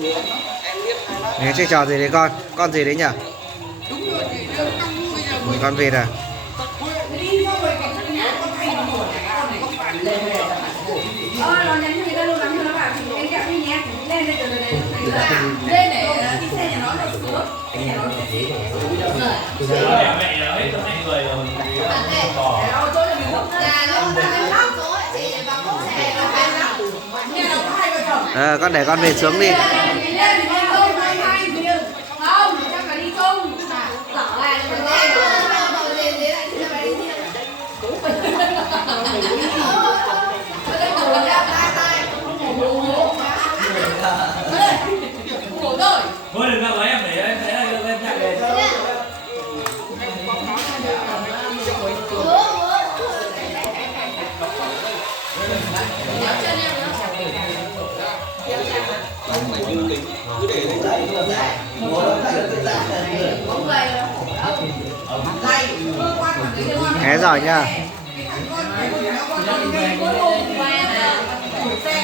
Đấy, chơi trò gì đấy con gì đấy nhỉ? Con vịt à? Nó nhắn cho người ta luôn, lắm cho nó bảo chị anh kẹo đi nhé, lên đây từ đây lên để đi xe nhà nó được sướng. Nhà nó sẽ dễ mẹ là hết mẹ người rồi. tôi là mình lúc nhà nó đang khóc rồi chị vào có xe nó hay lắm. Nhà nó có hai vợ chồng. Con để con vịt xuống đi. Lên thì tôi hai không, chắc là đi chung. Lỏ lại rồi lên. Thôi đừng gặp lấy em để em thấy là em nhặt về. Thế rồi nha. Xe